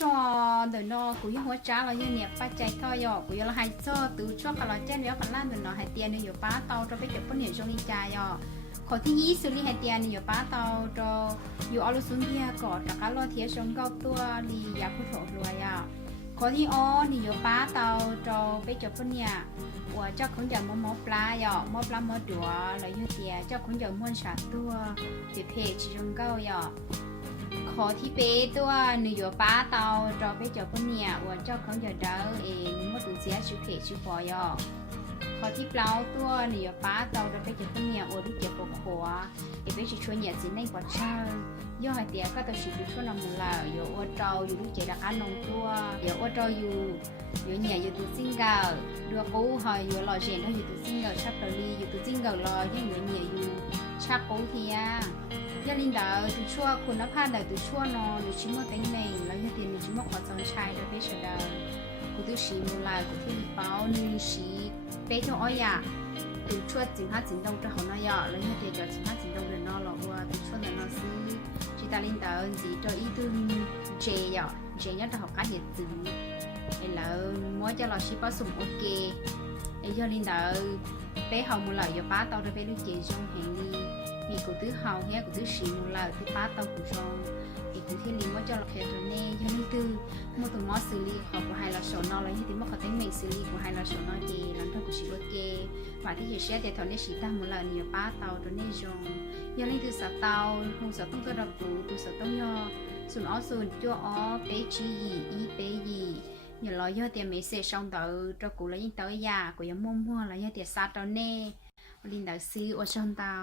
cho đời nó cũng như hóa trả là như nè ba chạy thôi rồi cũng như là hay cho từ cho cả là trên đó phần lan đời nó hay tiền nhiều bá tàu cho bây giờ có nhiều trong đi chạy rồi khỏi thì ý xử lý hay tiền nhiều bá tàu cho nhiều ở lúc xuống kia có cả cá lo thiệt trong gạo tua đi giá phụ thuộc rồi à khỏi thì nhiều bá tàu cho bây giờ có nhiều và cho cũng giờ mua pla rồi mua pla mua đũa là như tiền cho cũng giờ mua sạch tua thì phê chỉ trong gạo rồiขอที่เป๊ตัวหนูอยู่ป้าเตาจอไปเจอปเนี่ยว่าเจ้าเขาจะเดาเองว่าตัวเสียชุเขชุปอยอขอที่เปล่าตัวหนูอยู่ป้าเตาจอไปเจอปเนี่ยว่าดูเจ็บปวดหัวเอไปชิชวนอย่าสิในกว่าเช่าย่อให้เตี้ยก็ต้องชิดูช่วยนำมือเราอยู่ว่าเจ้าอยู่ดูเจดักการนงตัวเดี๋ยวว่าเจ้าอยู่เนี่ยอยู่ตัวซิงเกิลดูกูหอยอยู่รอเจนเขาอยู่ตัวซิงเกิลชักตัวลีอยู่ตัวซิงเกิลรอยังอยู่เนี่ยอยู่ชักกูเทียยาลินดาตัวชั่วคุณภาพดาตัวชั่วนอนตัวชิมเต็งเมงแล้วยังเตียนชิมขอจงชายโดยเบชดากูตัวชีมูลายกูที่เป้านี่ชีเป๊ะตัวอ้อยตัวชั่วจิงห้าจิงดงจะหอนอยแล้วยังเตียนจะจิงห้าจิงดงเดินนอหรอกว่าตัวชั่วเดินนอซื้อชิตาลินดาจีตัวอีตัวเจเนี่ยจะหอกการเหตุตื่นไอ้แล้วมัวจะรอชิปผสมโอเคไอ้ยาลินดาเป๊ะเขามูลายอยู่ป้าตัวจะไปดูเจจงแห่งนี้มีกูตื้อเฮาเฮียกูตื้อชีมูลาที่ป้าเตากูชงอีกูที่ลิมว่าจะเราแค่ตัวเน่ยังนี่ตื้อมัวตัวมอสิลีขอกูให้เราโชว์นอแล้วยี่ที่มัวเขาเต้นเมงสิลีกูให้เราโชว์นอเกหลังเธอกูชิโรเกว่าที่อยู่เชียเดียทอนเนี่ยชีตามูลาเนี่ยป้าเตาตัวเน่จงยังนี่ตื้อสเตาหงสต้องตัวเรากูตัวสต้องยอส่วนอ้อส่วนจั่วอ้อเปจีอีเปยีอย่ารอย่อเตียเมเสชงเตอตัวกูแล้วยิ่งเตยยากูยังมั่วแล้วยิ่งเตียซาตัวเน่ลินดาซีโอชอนเตา